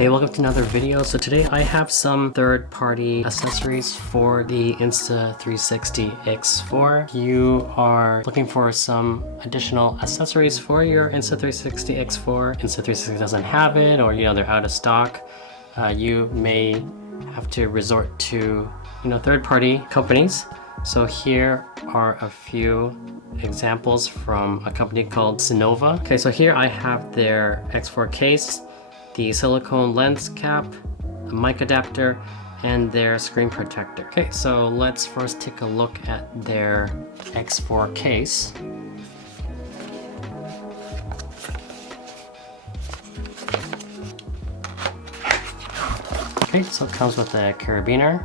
Hey, welcome to another video. So today I have some third-party accessories for the Insta360 X4. If you are looking for some additional accessories for your Insta360 X4, Insta360 doesn't have it, or they're out of stock, you may have to resort to third-party companies. So here are a few examples from a company called CYNOVA. Okay, so here I have their X4 case, the silicone lens cap, a mic adapter, and their screen protector. Okay, so let's first take a look at their X4 case. Okay, so it comes with a carabiner.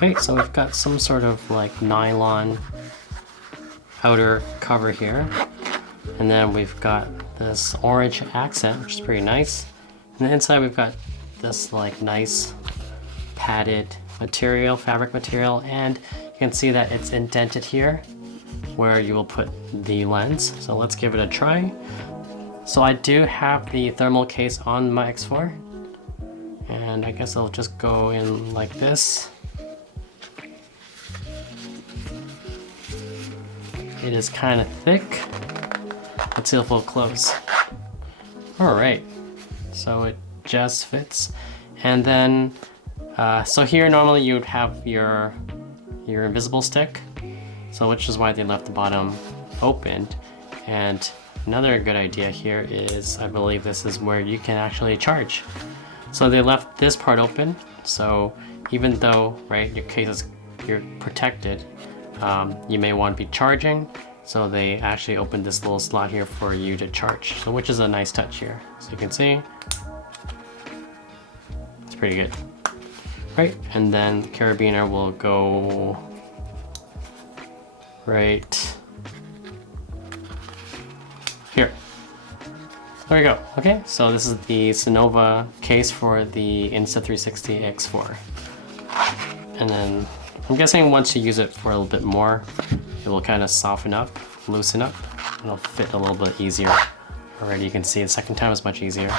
Okay, so we've got some sort of like nylon outer cover here. And then we've got this orange accent, which is pretty nice. And the inside we've got this like nice padded material, fabric material, and you can see that it's indented here where you will put the lens. So let's give it a try. So I do have the thermal case on my X4, and I guess I'll just go in like this. It is kind of thick. Let's see if it'll close. All right, so it just fits. And then, so here normally you would have your invisible stick, so which is why they left the bottom opened. And another good idea here is, I believe this is where you can actually charge. So they left this part open, so even though, right, you're protected, you may want to be charging, so they actually opened this little slot here for you to charge, so which is a nice touch here. So you can see it's pretty good, right? And then the carabiner will go right here. There we go. Okay, so this is the CYNOVA case for the Insta360 X4, and then I'm guessing once you use it for a little bit more, it will kind of soften up, loosen up. It'll fit a little bit easier. Already you can see the second time is much easier.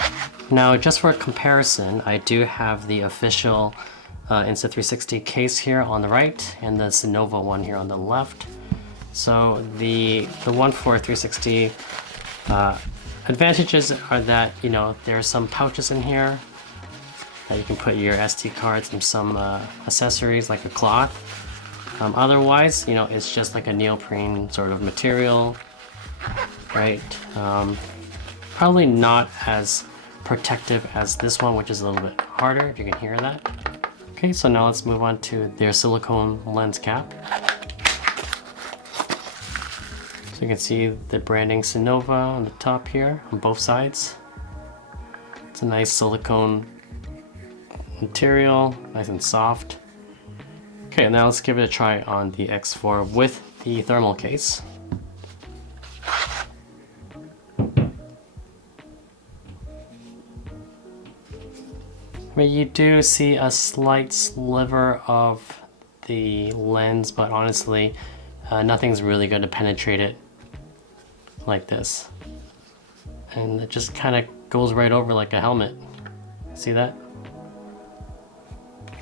Now, just for comparison, I do have the official Insta360 case here on the right and the CYNOVA one here on the left. So the one for 360 advantages are that there's some pouches in here that you can put your SD cards and some accessories like a cloth. Otherwise, it's just like a neoprene sort of material, right? Probably not as protective as this one, which is a little bit harder, if you can hear that. Okay, so now let's move on to their silicone lens cap. So you can see the branding CYNOVA on the top here, on both sides. It's a nice silicone material, nice and soft. Okay, now let's give it a try on the X4 with the thermal case. You do see a slight sliver of the lens, but honestly, nothing's really going to penetrate it like this. And it just kind of goes right over like a helmet. See that?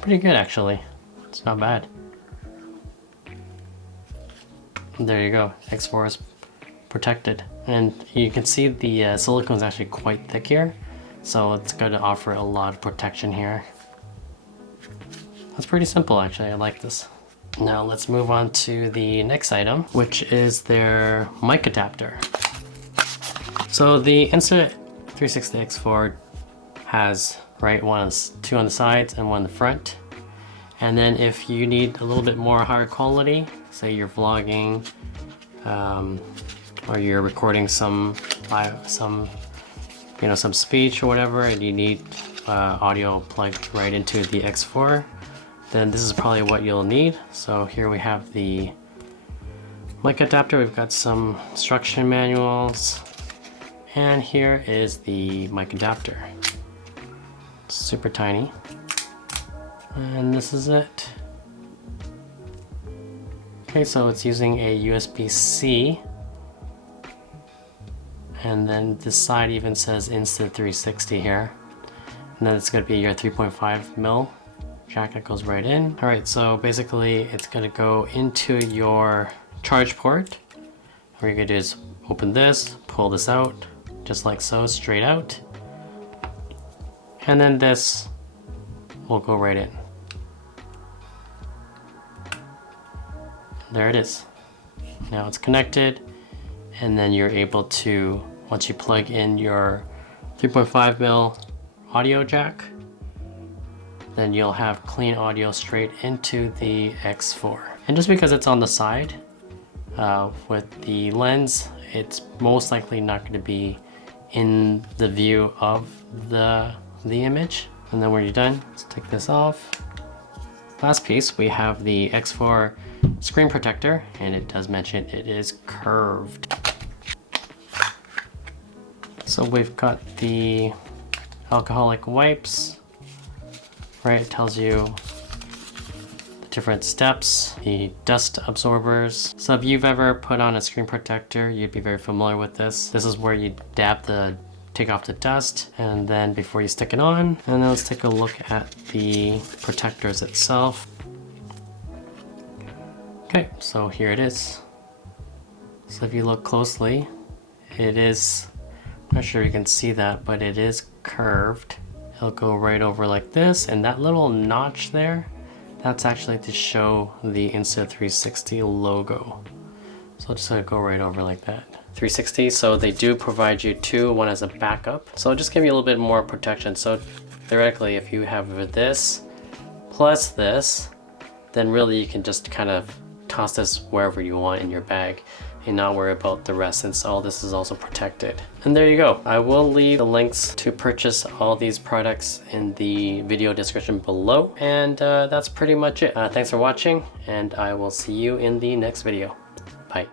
Pretty good, actually. It's not bad. There you go. X4 is protected, and you can see the silicone is actually quite thick here, so it's going to offer a lot of protection here. That's pretty simple, actually. I like this. Now let's move on to the next item, which is their mic adapter. So the Insta360 X4 has two on the sides and one in the front. And then if you need a little bit more higher quality, say you're vlogging, or you're recording some speech or whatever, and you need audio plugged right into the X4, then this is probably what you'll need. So here we have the mic adapter. We've got some instruction manuals, and here is the mic adapter. It's super tiny. And this is it. Okay, so it's using a USB-C. And then this side even says Insta360 here. And then it's going to be your 3.5 mil jack that goes right in. All right, so basically it's going to go into your charge port. What you're going to do is open this, pull this out, just like so, straight out. And then this will go right in. There it is. Now it's connected, and then you're able to, once you plug in your 3.5 mil audio jack, then you'll have clean audio straight into the X4. And just because it's on the side, with the lens, it's most likely not going to be in the view of the image. And then when you're done, let's take this off. Last piece, we have the X4 screen protector, and it does mention it is curved. So we've got the alcoholic wipes, right? It tells you the different steps, the dust absorbers. So if you've ever put on a screen protector, you'd be very familiar with this. This is where you take off the dust, and then before you stick it on. And then let's take a look at the protectors itself. Okay, so here it is. So if you look closely, it is, I'm not sure you can see that, but it is curved. It'll go right over like this, and that little notch there, that's actually to show the Insta360 logo. So I'll just go right over like that. 360, so they do provide you two, one as a backup. So it'll just give you a little bit more protection. So theoretically, if you have this plus this, then really you can just kind of toss this wherever you want in your bag and not worry about the rest, since all this is also protected. And there you go. I will leave the links to purchase all these products in the video description below. And that's pretty much it. Thanks for watching, and I will see you in the next video. Bye.